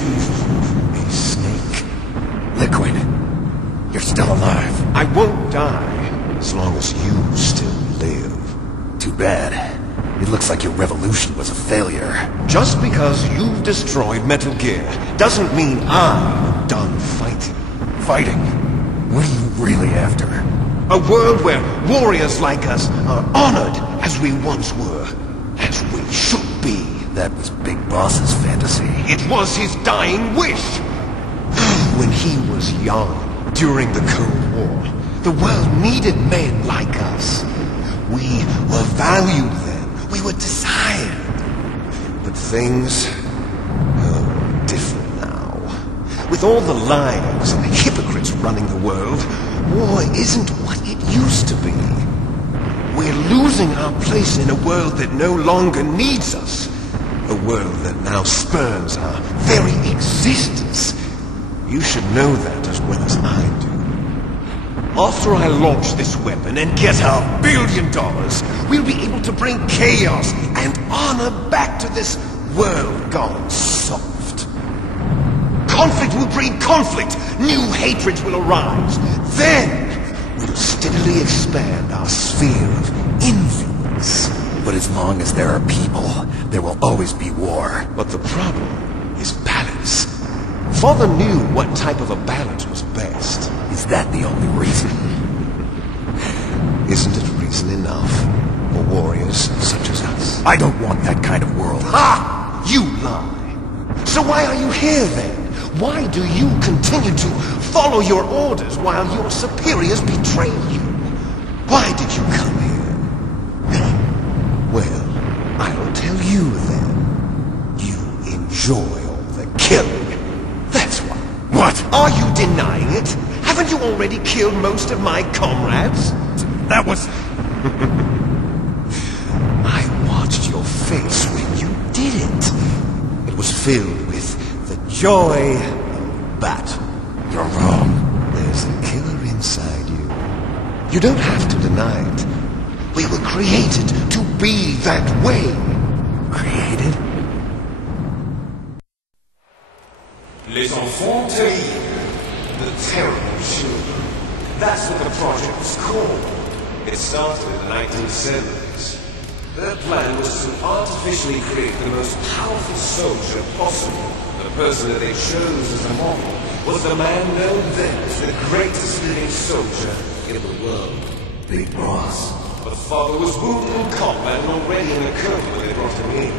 A snake. Liquid. You're still alive. I won't die as long as you still live. Too bad. It looks like your revolution was a failure. Just because you've destroyed Metal Gear doesn't mean I'm done fighting. Fighting? What are you really after? A world where warriors like us are honored as we once were. As we should be. That was Big Boss's fantasy. It was his dying wish. When he was young, during the Cold War, the world needed men like us. We were valued then. We were desired. But things are different now. With all the lies and hypocrites running the world, war isn't what it used to be. We're losing our place in a world that no longer needs us. A world that now spurns our very existence. You should know that as well as I do. After I launch this weapon and get our $1 billion, we'll be able to bring chaos and honor back to this world gone soft. Conflict will breed conflict. New hatreds will arise. Then we'll steadily expand our sphere of influence. But as long as there are people, there will always be war. But the problem is balance. Father knew what type of a balance was best. Is that the only reason? Isn't it reason enough for warriors such as us? I don't want that kind of world. Ha! You lie! So why are you here then? Why do you continue to follow your orders while your superiors betray you? Why did you come here? Well, I'll tell you then. You enjoy all the killing. That's why. What? Are you denying it? Haven't you already killed most of my comrades? That was... I watched your face when you did it. It was filled with the joy of battle. You're wrong. There's a killer inside you. You don't have to deny it. We were created to be that way. Created? Les enfants terribles. The terrible children. That's what the project was called. It started in the 1970s. Their plan was to artificially create the most powerful soldier possible. The person that they chose as a model was the man known then as the greatest living soldier in the world. Big Boss. But Father was wounded in combat and already in a coma when they brought him in.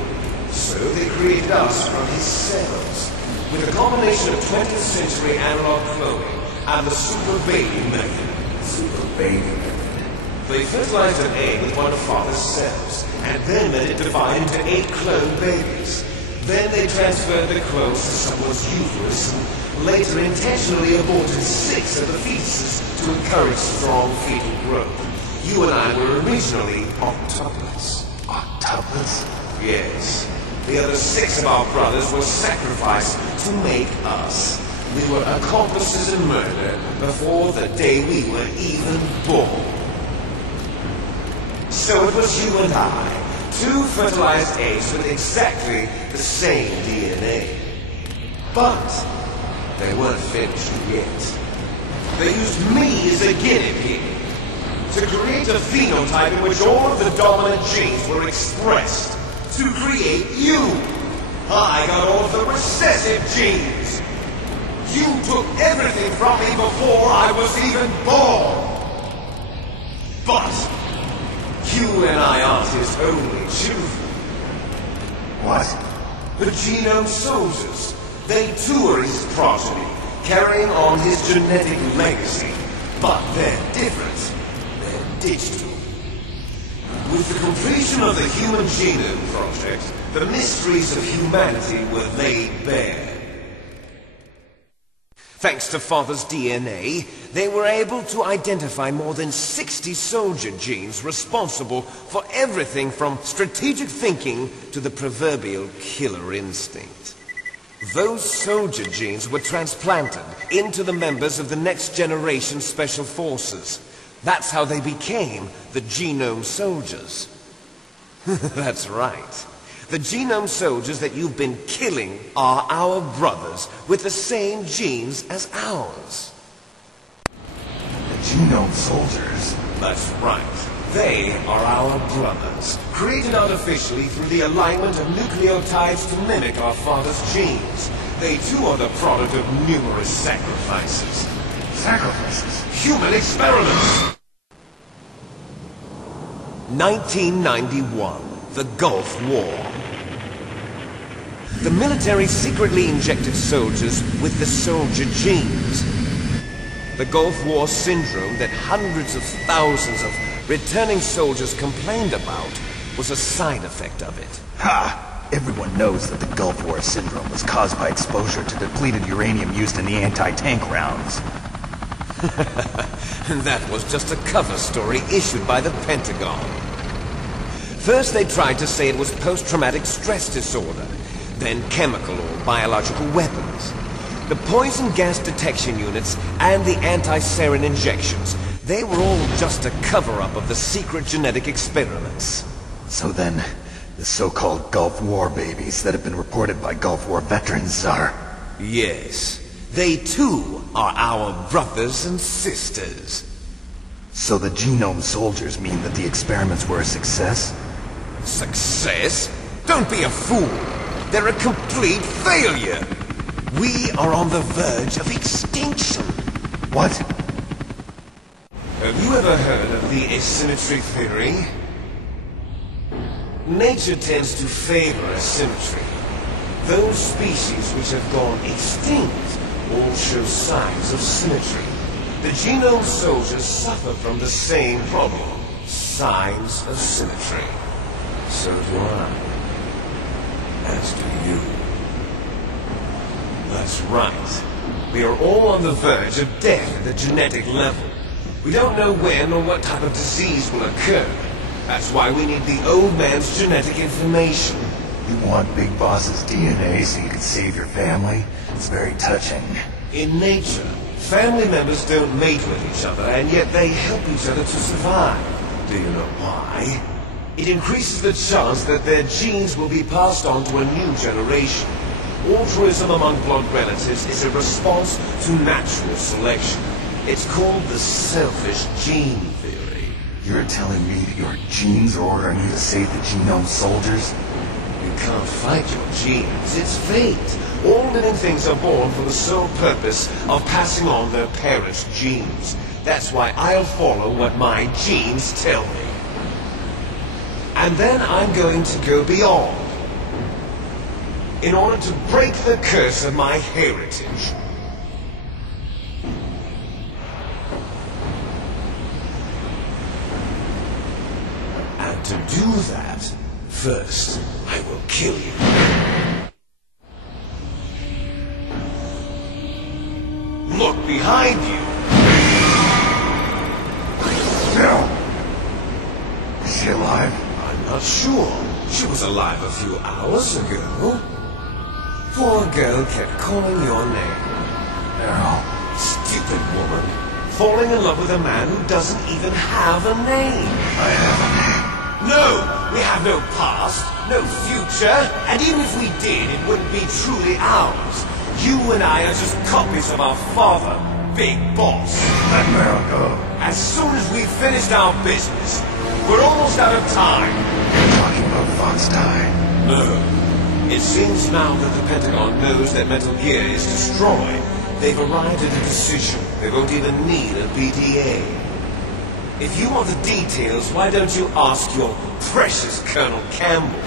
So they created us from his cells. With a combination of 20th century analog cloning and the super baby method. Super baby method. They fertilized an egg with one of Father's cells, and then let it divide into 8 clone babies. Then they transferred the clones to someone's uterus, and later intentionally aborted 6 of the fetuses to encourage strong fetal growth. You and I were originally octuplets. Octuplets? Yes. The other 6 of our brothers were sacrificed to make us. We were accomplices in murder before the day we were even born. So it was you and I, 2 fertilized eggs with exactly the same DNA. But they weren't finished yet. They used me as a guinea pig to create a phenotype in which all of the dominant genes were expressed. To create you. I got all of the recessive genes. You took everything from me before I was even born. But you and I aren't his only children. What? The Genome Soldiers. They too are his progeny, carrying on his genetic legacy. But they're different. They're digital. With the completion of the Human Genome Project, the mysteries of humanity were laid bare. Thanks to Father's DNA, they were able to identify more than 60 soldier genes responsible for everything from strategic thinking to the proverbial killer instinct. Those soldier genes were transplanted into the members of the next generation Special Forces. That's how they became the Genome Soldiers. That's right. The genome soldiers that you've been killing are our brothers, with the same genes as ours. The genome soldiers? That's right. They are our brothers, created artificially through the alignment of nucleotides to mimic our father's genes. They too are the product of numerous sacrifices. Sacrifices? Human experiments! 1991, the Gulf War. The military secretly injected soldiers with the soldier genes. The Gulf War syndrome that hundreds of thousands of returning soldiers complained about was a side effect of it. Ha! Everyone knows that the Gulf War syndrome was caused by exposure to depleted uranium used in the anti-tank rounds. And that was just a cover story issued by the Pentagon. First they tried to say it was post-traumatic stress disorder, then chemical or biological weapons. The poison gas detection units and the anti-sarin injections, they were all just a cover-up of the secret genetic experiments. So then, the so-called Gulf War babies that have been reported by Gulf War veterans are... Yes, they too are our brothers and sisters. So the genome soldiers mean that the experiments were a success? Success? Don't be a fool! They're a complete failure! We are on the verge of extinction! What? Have you ever heard of the asymmetry theory? Nature tends to favor asymmetry. Those species which have gone extinct all show signs of symmetry. The genome soldiers suffer from the same problem. Signs of symmetry. So do I. As do you. That's right. We are all on the verge of death at the genetic level. We don't know when or what type of disease will occur. That's why we need the old man's genetic information. You want Big Boss's DNA so you can save your family? It's very touching. In nature, family members don't mate with each other, and yet they help each other to survive. Do you know why? It increases the chance that their genes will be passed on to a new generation. Altruism among blood relatives is a response to natural selection. It's called the selfish gene theory. You're telling me that your genes are ordering you to save the genome soldiers? You can't fight your genes. It's fate. All living things are born for the sole purpose of passing on their parents' genes. That's why I'll follow what my genes tell me. And then I'm going to go beyond, in order to break the curse of my heritage. And to do that, first, I will kill you. Look behind you! No! Is she alive? I'm not sure. She was alive a few hours ago. Poor girl kept calling your name. Meryl. Stupid woman. Falling in love with a man who doesn't even have a name. I have a name. No! We have no past, no future, and even if we did, it wouldn't be truly ours. You and I are just copies of our father, Big Boss. Let Meryl go. As soon as we've finished our business, we're almost out of time. You're talking about Fox Die. No. It seems now that the Pentagon knows that Metal Gear is destroyed. They've arrived at a decision. They won't even need a BTA. If you want the details, why don't you ask your precious Colonel Campbell?